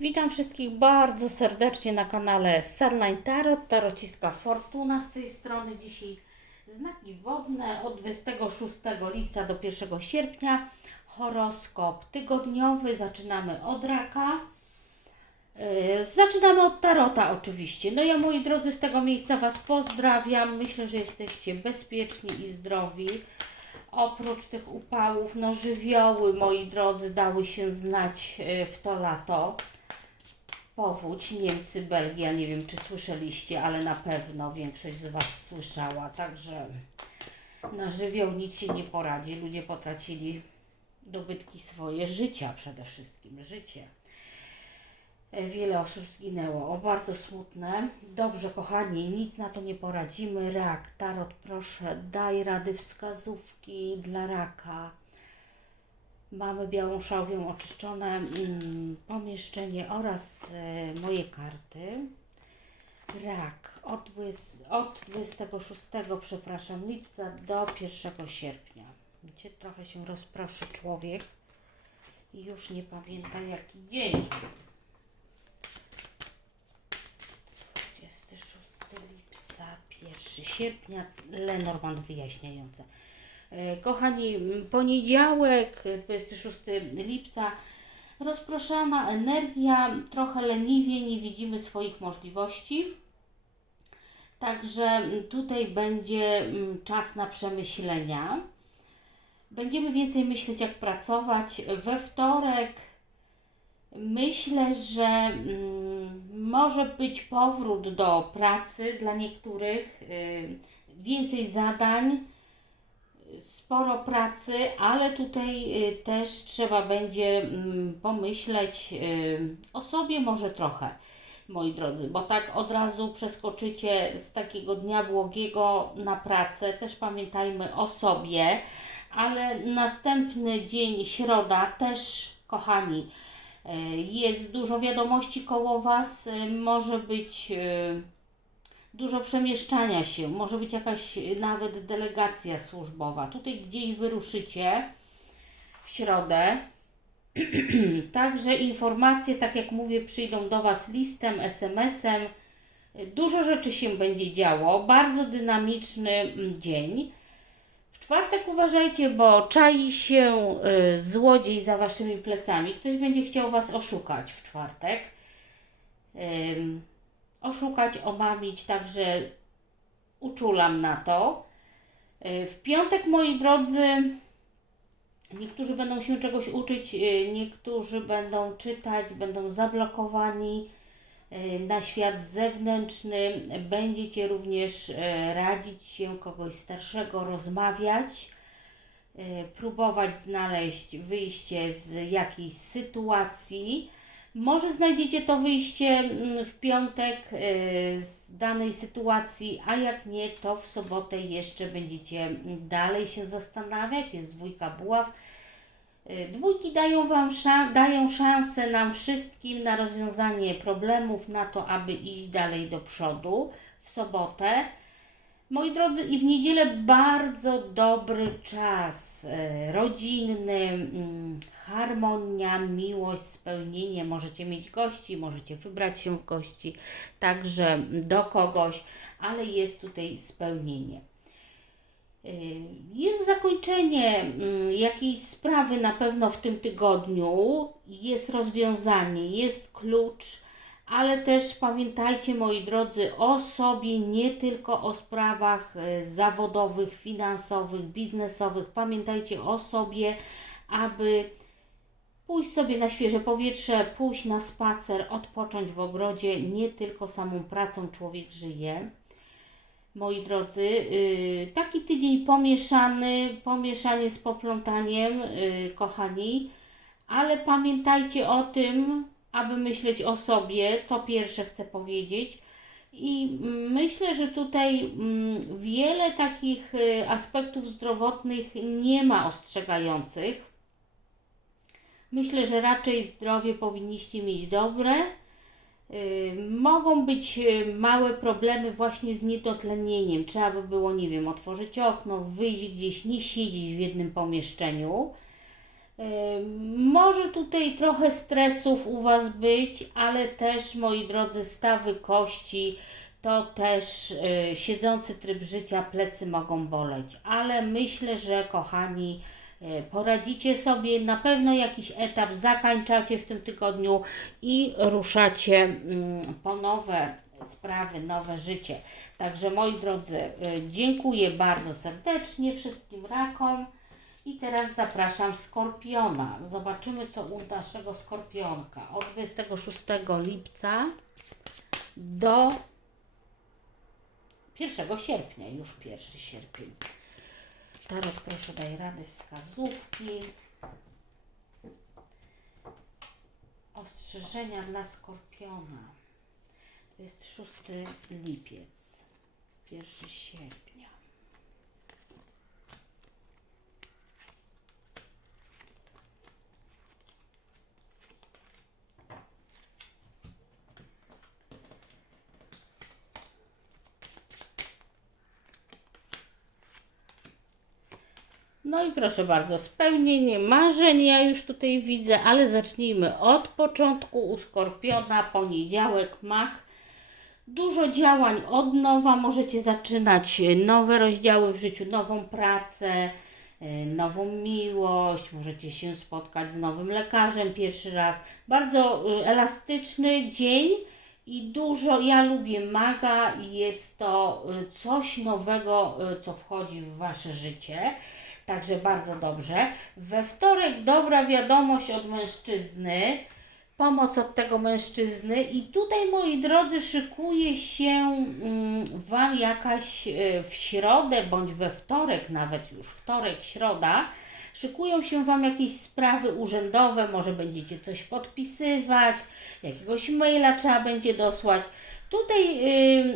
Witam wszystkich bardzo serdecznie na kanale Sunline Tarot, tarociska Fortuna z tej strony. Dzisiaj znaki wodne od 26 lipca do 1 sierpnia. Horoskop tygodniowy, zaczynamy od raka. Yy, Zaczynamy od tarota oczywiście. No ja moi drodzy z tego miejsca Was pozdrawiam. Myślę, że jesteście bezpieczni i zdrowi. Oprócz tych upałów, no żywioły moi drodzy dały się znać yy, w to lato. Powódź, Niemcy, Belgia, nie wiem czy słyszeliście, ale na pewno większość z Was słyszała. Także na żywioł nic się nie poradzi. Ludzie potracili dobytki swoje, życia przede wszystkim, życie. Wiele osób zginęło. O, bardzo smutne. Dobrze, kochani, nic na to nie poradzimy. Rak, tarot, proszę, daj rady, wskazówki dla raka. Mamy białą szałwią oczyszczone mm, pomieszczenie oraz e, moje karty. Rak od, 20, od 26, przepraszam, lipca do 1 sierpnia. Gdzie trochę się rozproszy człowiek i już nie pamięta jaki dzień. 26 lipca, 1 sierpnia, Lenormand wyjaśniające. E, Kochani, poniedziałek, 26 lipca, rozproszona energia, trochę leniwie, nie widzimy swoich możliwości. Także tutaj będzie m, czas na przemyślenia. Będziemy więcej myśleć, jak pracować. We wtorek myślę, że mm, może być powrót do pracy dla niektórych, y, więcej zadań sporo pracy, ale tutaj y, też trzeba będzie mm, pomyśleć y, o sobie może trochę, moi drodzy, bo tak od razu przeskoczycie z takiego dnia błogiego na pracę. Też pamiętajmy o sobie, ale następny dzień, środa, też, kochani, y, jest dużo wiadomości koło Was, może być. Dużo przemieszczania się, może być jakaś y, nawet delegacja służbowa. Tutaj gdzieś wyruszycie w środę. Także informacje, tak jak mówię, przyjdą do Was listem, SMS-em. Dużo rzeczy się będzie działo, bardzo dynamiczny mm, dzień. W czwartek uważajcie, bo czai się y, złodziej za Waszymi plecami. Ktoś będzie chciał Was oszukać w czwartek. Oszukać, omamić, także uczulam na to. Y, W piątek, moi drodzy, niektórzy będą się czegoś uczyć, y, niektórzy będą czytać, będą zablokowani y, na świat zewnętrzny. Będziecie również radzić się kogoś starszego, rozmawiać, próbować znaleźć wyjście z jakiejś sytuacji. Może znajdziecie to wyjście mm, w piątek y, z danej sytuacji, a jak nie, to w sobotę jeszcze będziecie mm, dalej się zastanawiać. Jest dwójka buław. Y, Dwójki dają Wam szan- dają szansę nam wszystkim na rozwiązanie problemów, na to, aby iść dalej do przodu w sobotę. Moi drodzy, i w niedzielę bardzo dobry czas e, rodzinny, mm, harmonia, miłość, spełnienie. Możecie mieć gości, możecie wybrać się w gości, także do kogoś, ale jest tutaj spełnienie. Y, Jest zakończenie mm, jakiejś sprawy na pewno w tym tygodniu, jest rozwiązanie, jest klucz, ale też pamiętajcie, moi drodzy, o sobie, nie tylko o sprawach y, zawodowych, finansowych, biznesowych. Pamiętajcie o sobie, aby pójść sobie na świeże powietrze, pójść na spacer, odpocząć w ogrodzie. Nie tylko samą pracą człowiek żyje. Moi drodzy, y, taki tydzień pomieszany, pomieszanie z poplątaniem, y, kochani, ale pamiętajcie o tym, aby myśleć o sobie, to pierwsze chcę powiedzieć. I myślę, że tutaj mm, wiele takich y, aspektów zdrowotnych nie ma ostrzegających. Myślę, że raczej zdrowie powinniście mieć dobre. Y, Mogą być y, małe problemy właśnie z niedotlenieniem. Trzeba by było, nie wiem, otworzyć okno, wyjść gdzieś, nie siedzieć w jednym pomieszczeniu. Może tutaj trochę stresów u Was być, ale też, moi drodzy, stawy kości to też y, siedzący tryb życia, plecy mogą boleć. Ale myślę, że kochani, y, poradzicie sobie. Na pewno jakiś etap zakończacie w tym tygodniu i ruszacie mm, po nowe sprawy, nowe życie. Także moi drodzy, y, dziękuję bardzo serdecznie wszystkim rakom. I teraz zapraszam Skorpiona. Zobaczymy, co u naszego Skorpionka. Od 26 lipca do 1 sierpnia, już 1 sierpień. Teraz proszę daj rady wskazówki. Ostrzeżenia dla Skorpiona. To jest 6 lipiec, 1 sierpnia. No i proszę bardzo, spełnienie marzeń ja już tutaj widzę, ale zacznijmy od początku u Skorpiona, poniedziałek, mak. Dużo działań od nowa, możecie zaczynać nowe rozdziały w życiu, nową pracę, e, nową miłość, możecie się spotkać z nowym lekarzem pierwszy raz. Bardzo e, elastyczny dzień i dużo, ja lubię maga i jest to e, coś nowego, e, co wchodzi w Wasze życie. Także bardzo dobrze. We wtorek dobra wiadomość od mężczyzny, pomoc od tego mężczyzny i tutaj moi drodzy szykuje się mm, Wam jakaś e, w środę bądź we wtorek nawet już, wtorek, środa, szykują się Wam jakieś sprawy urzędowe, może będziecie coś podpisywać, jakiegoś maila trzeba będzie dosłać. Tutaj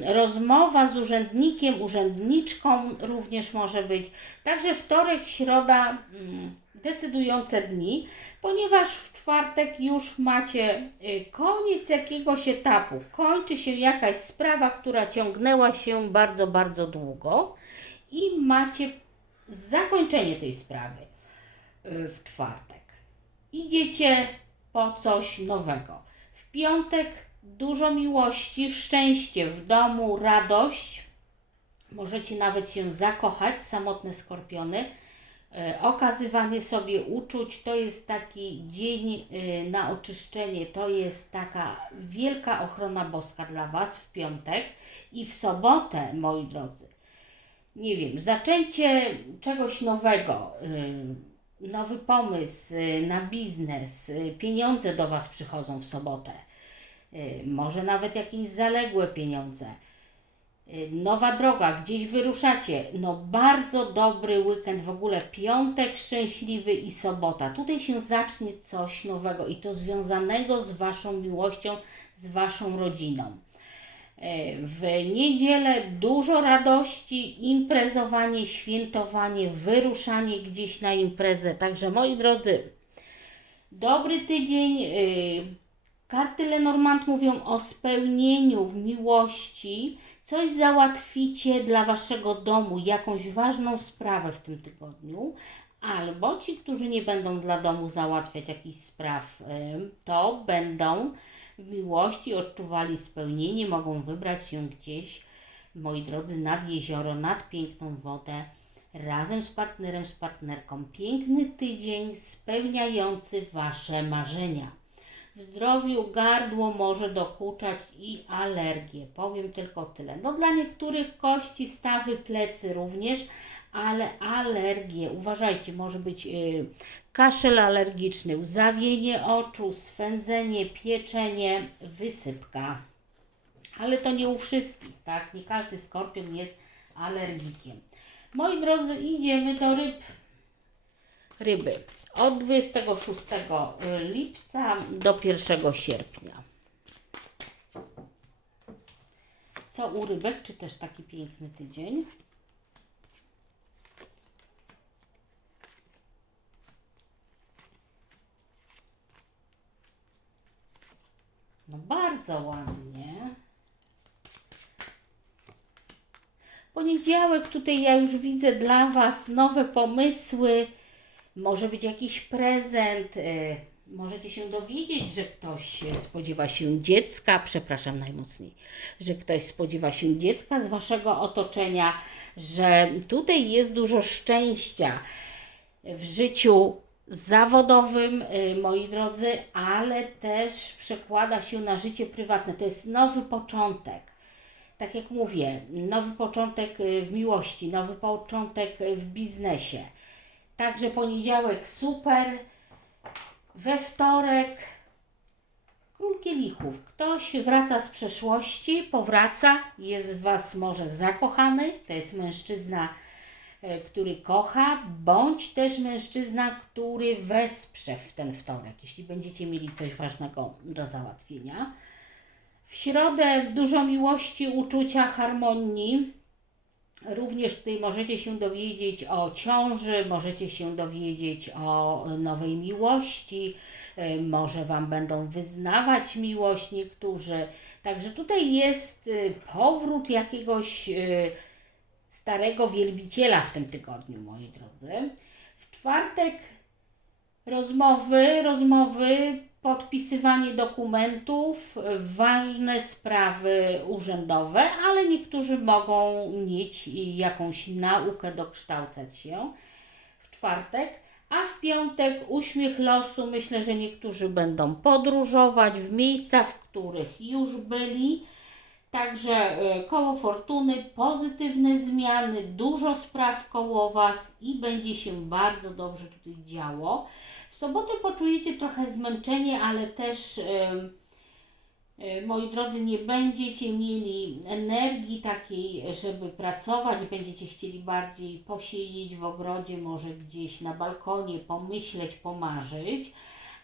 y, rozmowa z urzędnikiem, urzędniczką również może być. Także wtorek, środa mm, decydujące dni, ponieważ w czwartek już macie y, koniec jakiegoś etapu. Kończy się jakaś sprawa, która ciągnęła się bardzo, bardzo długo i macie zakończenie tej sprawy y, w czwartek. Idziecie po coś nowego. W piątek dużo miłości, szczęście w domu, radość. Możecie nawet się zakochać, samotne skorpiony. E, Okazywanie sobie uczuć to jest taki dzień e, na oczyszczenie, to jest taka wielka ochrona boska dla Was w piątek i w sobotę, moi drodzy. Nie wiem, zaczęcie czegoś nowego, y, nowy pomysł y, na biznes, y, pieniądze do Was przychodzą w sobotę, y, może nawet jakieś zaległe pieniądze. Nowa droga, gdzieś wyruszacie. No bardzo dobry weekend, w ogóle piątek szczęśliwy i sobota. Tutaj się zacznie coś nowego i to związanego z Waszą miłością, z Waszą rodziną. E, W niedzielę dużo radości, imprezowanie, świętowanie, wyruszanie gdzieś na imprezę. Także moi drodzy, dobry tydzień. y, Karty Lenormand mówią o spełnieniu w miłości. Coś załatwicie dla waszego domu, jakąś ważną sprawę w tym tygodniu. Albo ci, którzy nie będą dla domu załatwiać jakichś spraw, y, to będą miłości odczuwali spełnienie, mogą wybrać się gdzieś, moi drodzy, nad jezioro, nad piękną wodę, razem z partnerem, z partnerką. Piękny tydzień spełniający Wasze marzenia. W zdrowiu gardło może dokuczać i alergie. Powiem tylko tyle. No dla niektórych kości, stawy, plecy również, ale alergie. Uważajcie, może być y, kaszel alergiczny, łzawienie oczu, swędzenie, pieczenie, wysypka. Ale to nie u wszystkich, tak? Nie każdy skorpion jest alergikiem. Moi drodzy, idziemy do ryb. Ryby. Od 26 lipca do 1 sierpnia. Co u rybek? Czy też taki piękny tydzień? No bardzo ładnie. Tutaj ja już widzę dla Was nowe pomysły, może być jakiś prezent. y, Możecie się dowiedzieć, że ktoś spodziewa się dziecka, przepraszam najmocniej, że ktoś spodziewa się dziecka z waszego otoczenia, że tutaj jest dużo szczęścia w życiu zawodowym, y, moi drodzy, ale też przekłada się na życie prywatne. To jest nowy początek. Tak jak mówię, nowy początek y, w miłości, nowy początek y, w biznesie. Także poniedziałek super, we wtorek król kielichów. Ktoś wraca z przeszłości, powraca, jest w Was może zakochany, to jest mężczyzna, e, który kocha, bądź też mężczyzna, który wesprze w ten wtorek, jeśli będziecie mieli coś ważnego do załatwienia. W środę dużo miłości, uczucia, harmonii. Również tutaj możecie się dowiedzieć o ciąży, możecie się dowiedzieć o nowej miłości, y, może Wam będą wyznawać miłość niektórzy. Także tutaj jest y, powrót jakiegoś y, starego wielbiciela w tym tygodniu, moi drodzy. W czwartek rozmowy, rozmowy, podpisywanie dokumentów, ważne sprawy urzędowe, ale niektórzy mogą mieć jakąś naukę, dokształcać się w czwartek, a w piątek uśmiech losu. Myślę, że niektórzy będą podróżować w miejsca, w których już byli. Także e, koło fortuny, pozytywne zmiany, dużo spraw koło Was i będzie się bardzo dobrze tutaj działo. W sobotę poczujecie trochę zmęczenie, ale też, e, moi drodzy, nie będziecie mieli energii takiej, żeby pracować. Będziecie chcieli bardziej posiedzieć w ogrodzie, może gdzieś na balkonie, pomyśleć, pomarzyć.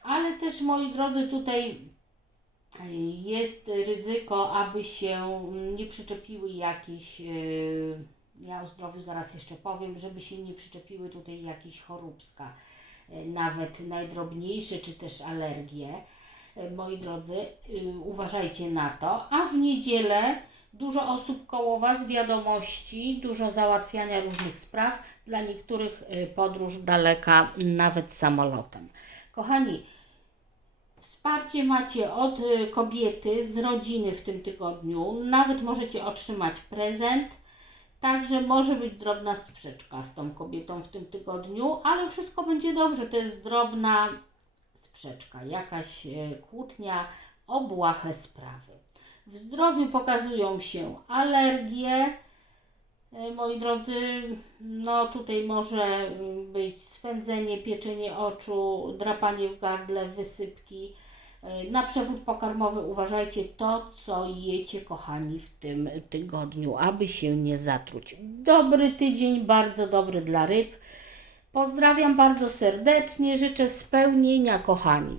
Ale też, moi drodzy, tutaj jest ryzyko, aby się nie przyczepiły jakieś, e, ja o zdrowiu zaraz jeszcze powiem, żeby się nie przyczepiły tutaj jakieś choróbska, e, nawet najdrobniejsze, czy też alergie. E, Moi drodzy, y, uważajcie na to. A w niedzielę dużo osób koło Was, wiadomości, dużo załatwiania różnych spraw. Dla niektórych y, podróż daleka, nawet samolotem. Kochani, Wsparcie macie od y, kobiety z rodziny w tym tygodniu. Nawet możecie otrzymać prezent. Także może być drobna sprzeczka z tą kobietą w tym tygodniu, ale wszystko będzie dobrze. To jest drobna sprzeczka, jakaś y, kłótnia o błahe sprawy. W zdrowiu pokazują się alergie. Moi drodzy, no tutaj może być swędzenie, pieczenie oczu, drapanie w gardle, wysypki. Y, Na przewód pokarmowy uważajcie to, co jecie, kochani, w tym tygodniu, aby się nie zatruć. Dobry tydzień, bardzo dobry dla ryb. Pozdrawiam bardzo serdecznie, życzę spełnienia, kochani.